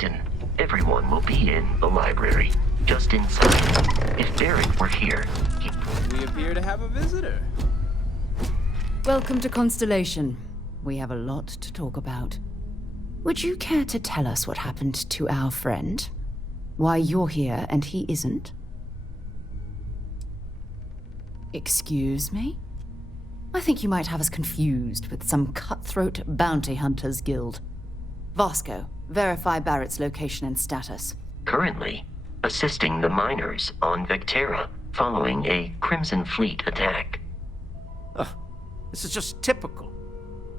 Captain. Everyone will be in the library, just inside. If Derek were here, he... We appear to have a visitor. Welcome to Constellation. We have a lot to talk about. Would you care to tell us what happened to our friend? Why you're here and he isn't? Excuse me? I think you might have us confused with some cutthroat bounty hunters guild. Vasco, verify Barrett's location and status. Currently, assisting the miners on Vectera following a Crimson Fleet attack. Ugh, this is just typical.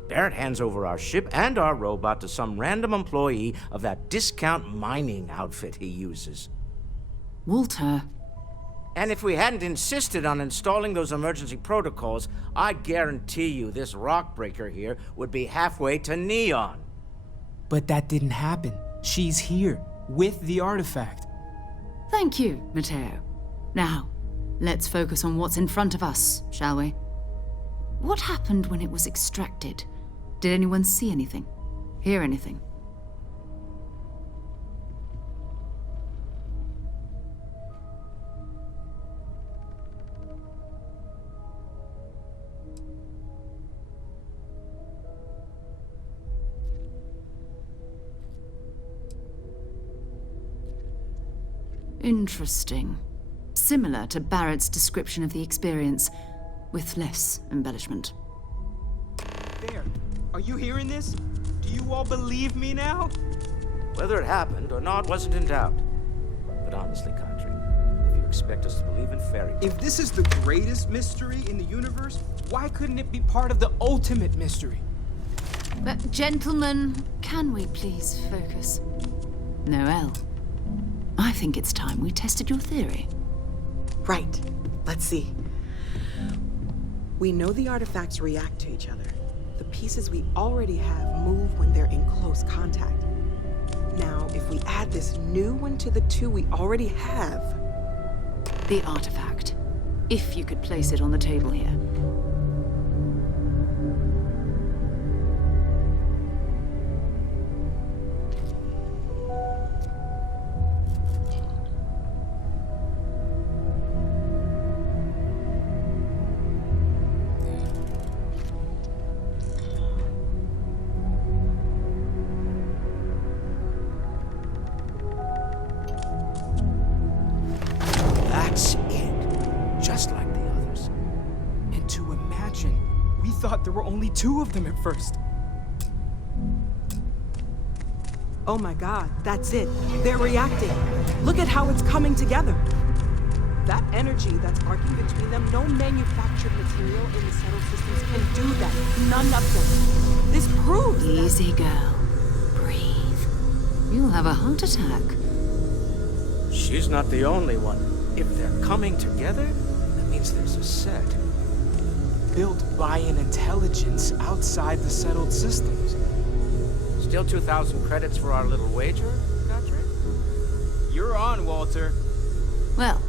Barrett hands over our ship and our robot to some random employee of that discount mining outfit he uses. Walter. And if we hadn't insisted on installing those emergency protocols, I guarantee you this rock breaker here would be halfway to Neon. But that didn't happen. She's here, with the artifact. Thank you, Matteo. Now, let's focus on what's in front of us, shall we? What happened when it was extracted? Did anyone see anything? Hear anything? Interesting. Similar to Barrett's description of the experience, with less embellishment. There. Are you hearing this? Do you all believe me now? Whether it happened or not wasn't in doubt. But honestly, Country, if you expect us to believe in fairy tales... If this is the greatest mystery in the universe, why couldn't it be part of the ultimate mystery? But, gentlemen, can we please focus? Noel, I think it's time we tested your theory. Right. Let's see. We know the artifacts react to each other. The pieces we already have move when they're in close contact. Now, if we add this new one to the two we already have... The artifact. If you could place it on the table here. That's it. Just like the others. And to imagine, we thought there were only two of them at first. Oh my god, that's it. They're reacting. Look at how it's coming together. That energy that's arcing between them, no manufactured material in the settled systems can do that. None of them. This proves that... Easy, girl. Breathe. You'll have a heart attack. She's not the only one. If they're coming together, that means there's a set. Built by an intelligence outside the settled systems. Still 2,000 credits for our little wager, Country? You're on, Walter. Well,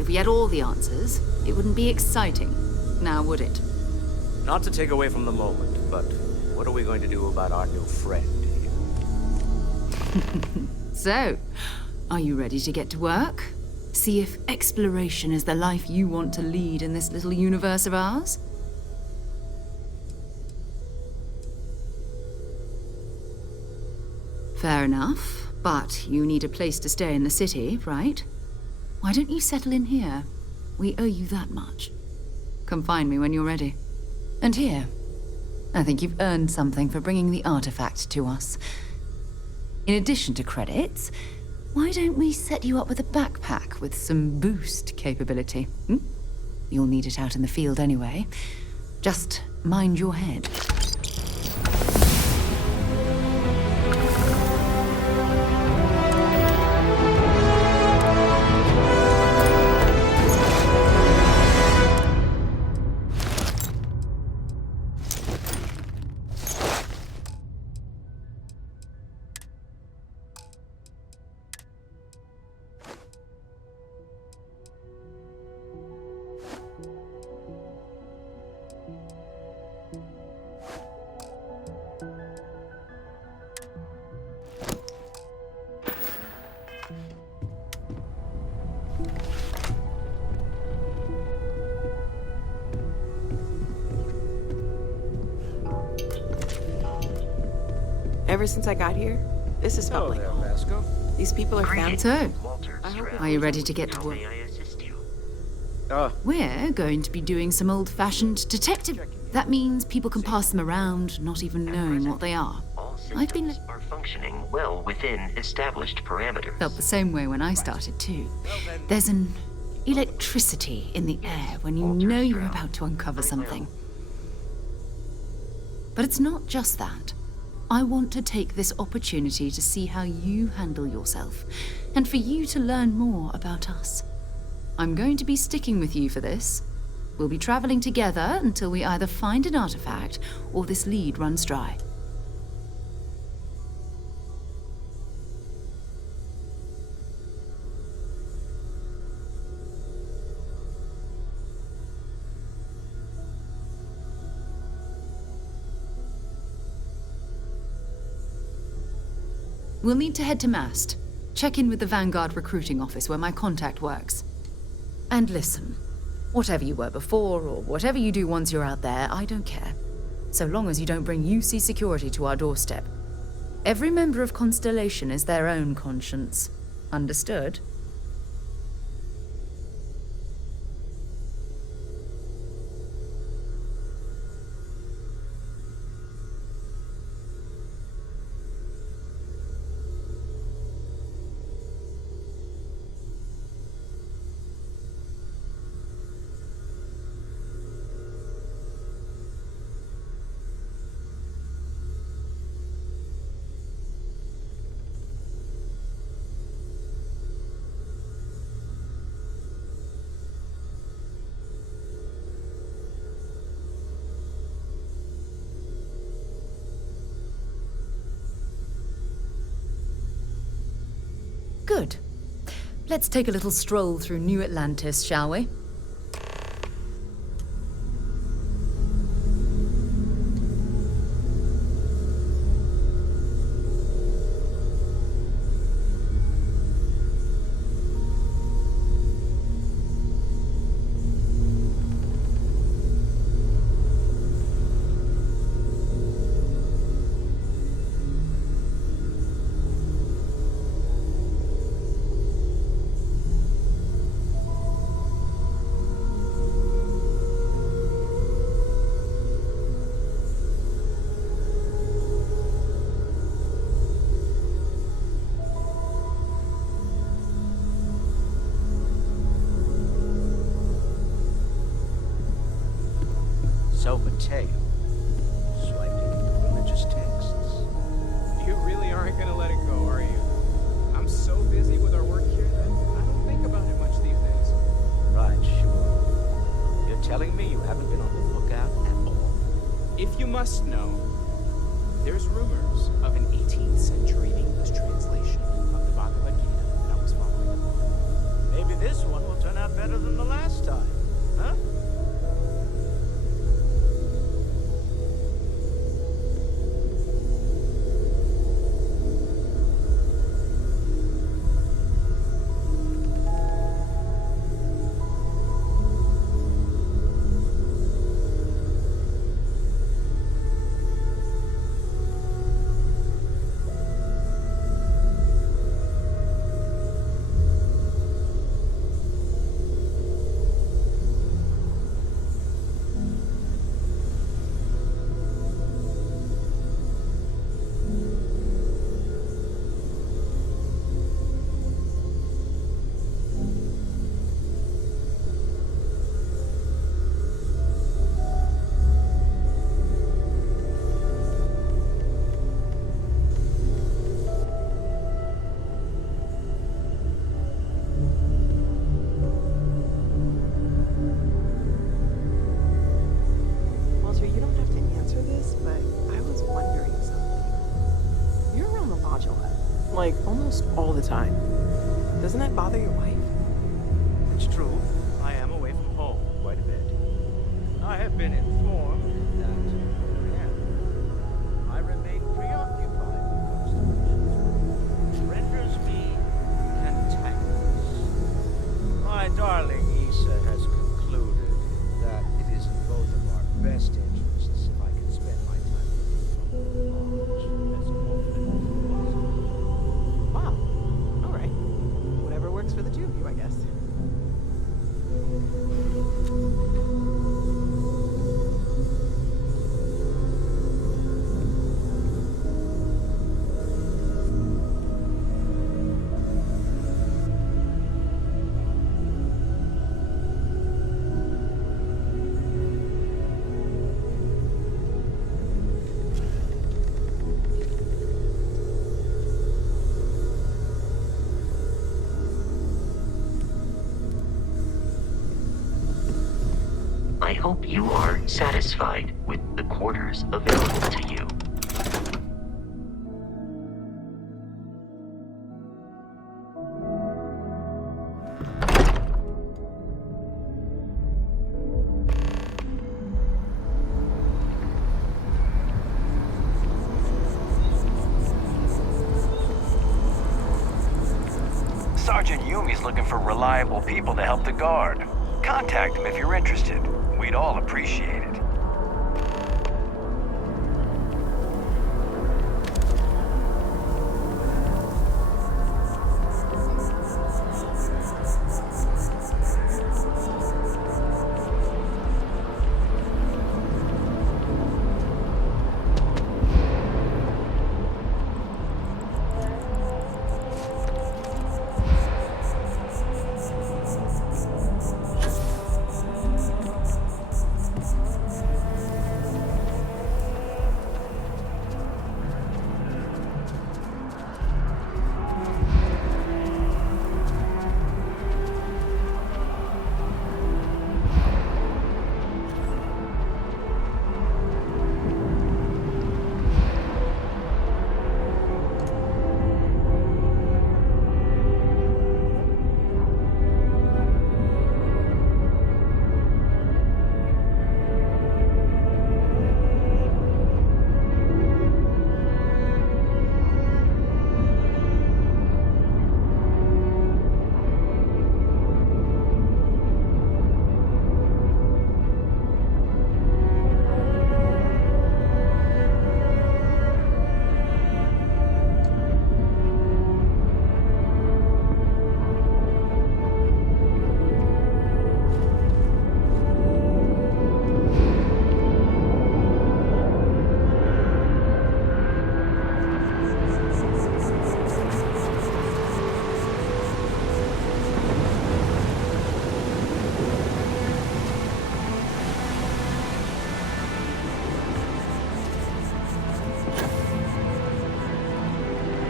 if we had all the answers, it wouldn't be exciting. Now, would it? Not to take away from the moment, but what are we going to do about our new friend here? So, are you ready to get to work? See if exploration is the life you want to lead in this little universe of ours? Fair enough, but you need a place to stay in the city, right? Why don't you settle in here? We owe you that much. Come find me when you're ready. And here, I think you've earned something for bringing the artifact to us. In addition to credits, why don't we set you up with a backpack with some boost capability? Hmm? You'll need it out in the field anyway. Just mind your head. Ever since I got here, this has felt like home. Vasco. These people are family. So, Walter I hope Stroud. are you ready to get to How work? may I assist you? We're going to be doing some old-fashioned detective. That means people can pass them around, not even knowing what they are. All I've been- systems are functioning well within established parameters. Felt the same way when I started too. There's an electricity in the air when you know you're about to uncover something. But it's not just that. I want to take this opportunity to see how you handle yourself, and for you to learn more about us. I'm going to be sticking with you for this. We'll be traveling together until we either find an artifact or this lead runs dry. We'll need to head to Mast. Check in with the Vanguard recruiting office where my contact works. And listen, whatever you were before or whatever you do once you're out there, I don't care. So long as you don't bring UC security to our doorstep. Every member of Constellation is their own conscience. Understood? Good. Let's take a little stroll through New Atlantis, shall we? So, Mateo, swiping religious texts. You really aren't gonna let it go, are you? I'm so busy with our work here that I don't think about it much these days. Right, sure. You're telling me you haven't been on the lookout at all? If you must know, there's rumors of an 18th century English translation of the Bhagavad Gita that I was following up. Maybe this one will turn out better than the last time, huh? Walter, you don't have to answer this, but I was wondering something. You're around the lodge a lot. Like, almost all the time. Doesn't that bother your wife? It's true. I am away from home quite a bit. I have been informed that I remain preoccupied with constellations, which renders me cantankerous. darling Issa has concluded that it is in both of our best interests if I can spend my time working from the lodge as often as possible. Wow. All right. Whatever works for the two of you, I guess. I hope you are satisfied with the quarters available to you. Sergeant Yumi's looking for reliable people to help the guard. Contact him if you're interested. We'd all appreciate it.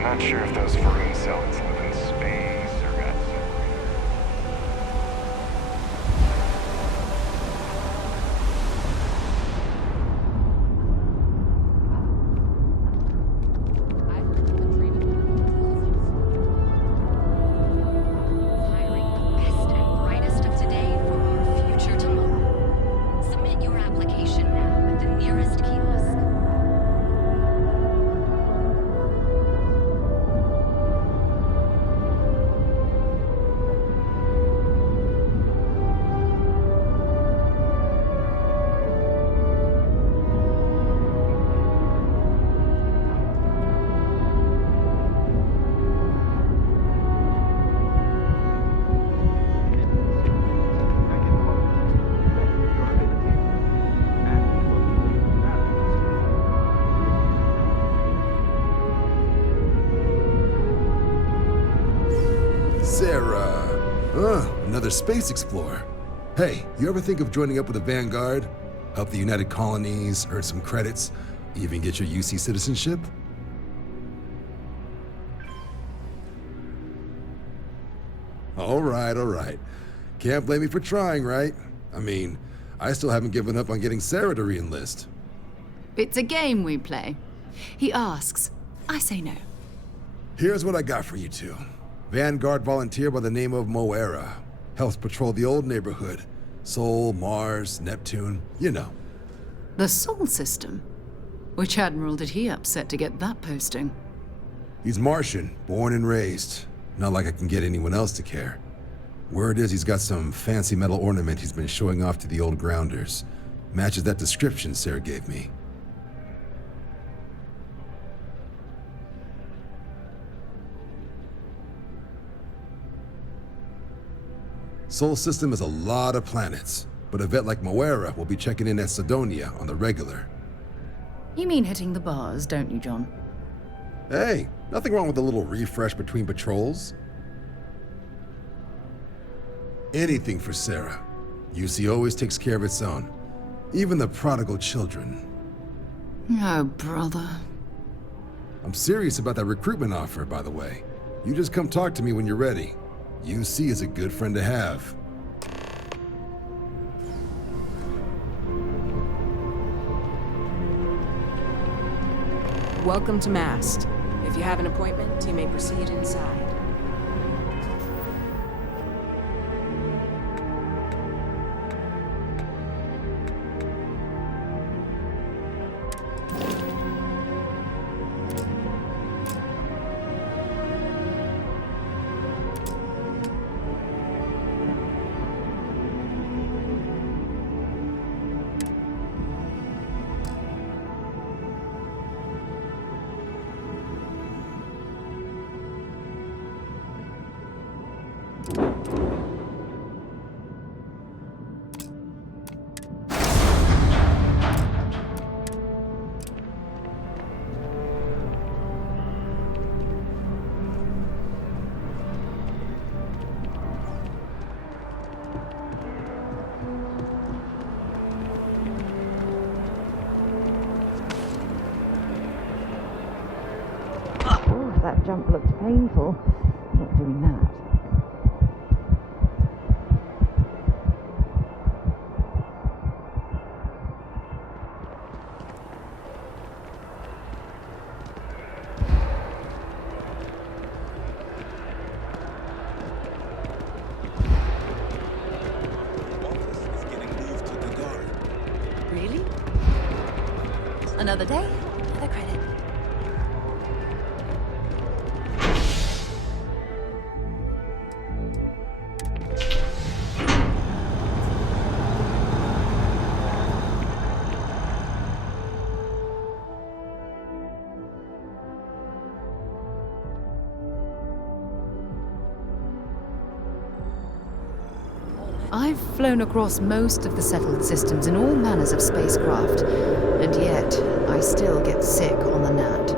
Not sure if those Faroon cells live in space or got separated. Hiring the best and brightest of today for our future tomorrow. Submit your application now at the nearest kiosk. Sarah. Another space explorer. Hey, you ever think of joining up with the Vanguard? Help the United Colonies, earn some credits, even get your UC citizenship? All right. Can't blame me for trying, right? I mean, I still haven't given up on getting Sarah to re-enlist. It's a game we play. He asks, I say no. Here's what I got for you two. Vanguard volunteer by the name of Moera. Helps patrol the old neighborhood. Sol, Mars, Neptune, you know. The Sol system? Which admiral did he upset to get that posting? He's Martian, born and raised. Not like I can get anyone else to care. Word is he's got some fancy metal ornament he's been showing off to the old grounders. Matches that description Sarah gave me. Sol system is a lot of planets, but a vet like Moira will be checking in at Sidonia on the regular. You mean hitting the bars, don't you, John? Hey, nothing wrong with a little refresh between patrols. Anything for Sarah. UC always takes care of its own. Even the prodigal children. Oh, brother. I'm serious about that recruitment offer, by the way. You just come talk to me when you're ready. UC is a good friend to have. Welcome to Mast. If you have an appointment, you may proceed inside. That jump looked painful. Not doing that. Really? Another day, another credit. I've flown across most of the settled systems in all manners of spacecraft, and yet I still get sick on the gnat.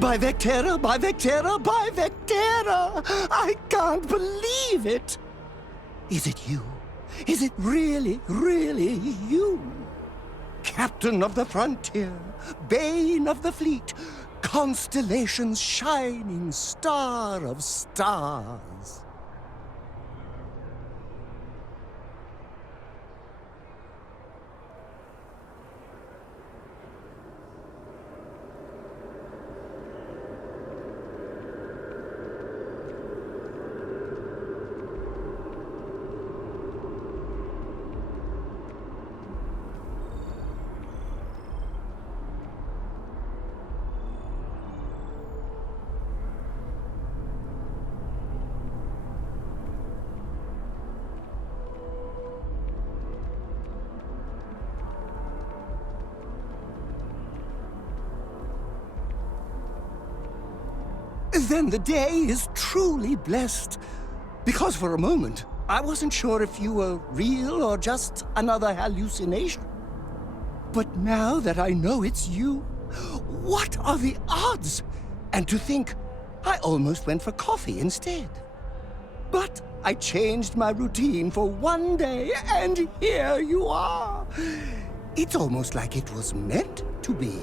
By Vectera, by Vectera, by Vectera! I can't believe it! Is it you? Is it really, really you? Captain of the frontier, bane of the fleet, constellation's shining star of stars. Then the day is truly blessed. Because for a moment, I wasn't sure if you were real or just another hallucination. But now that I know it's you, what are the odds? And to think, I almost went for coffee instead. But I changed my routine for one day, and here you are. It's almost like it was meant to be.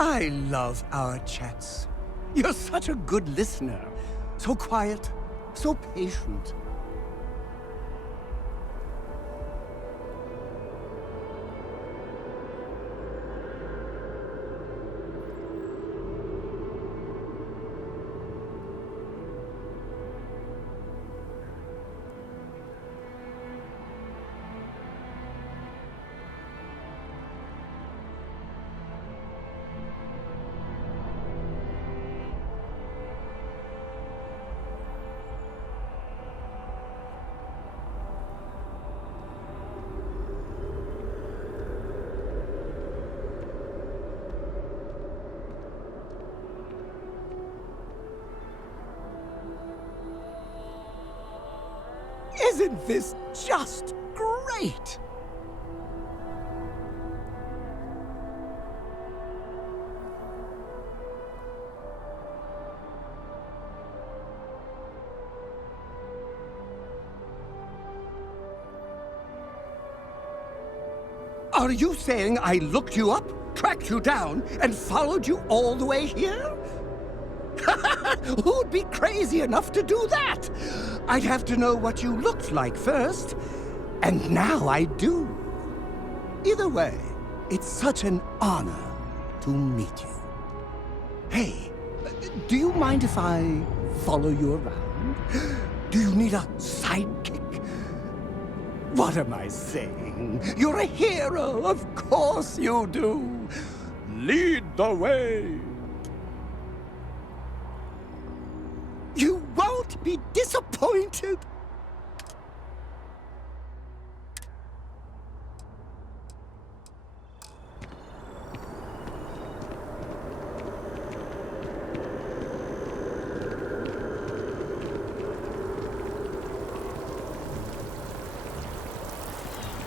I love our chats. You're such a good listener. So quiet, so patient. Isn't this just great? Are you saying I looked you up, tracked you down, and followed you all the way here? Who'd be crazy enough to do that? I'd have to know what you looked like first. And now I do. Either way, it's such an honor to meet you. Hey, do you mind if I follow you around? Do you need a sidekick? What am I saying? You're a hero, of course you do. Lead the way. You won't be disappointed.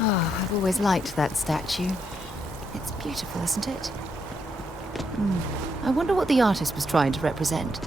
Oh, I've always liked that statue. It's beautiful, isn't it? I wonder what the artist was trying to represent.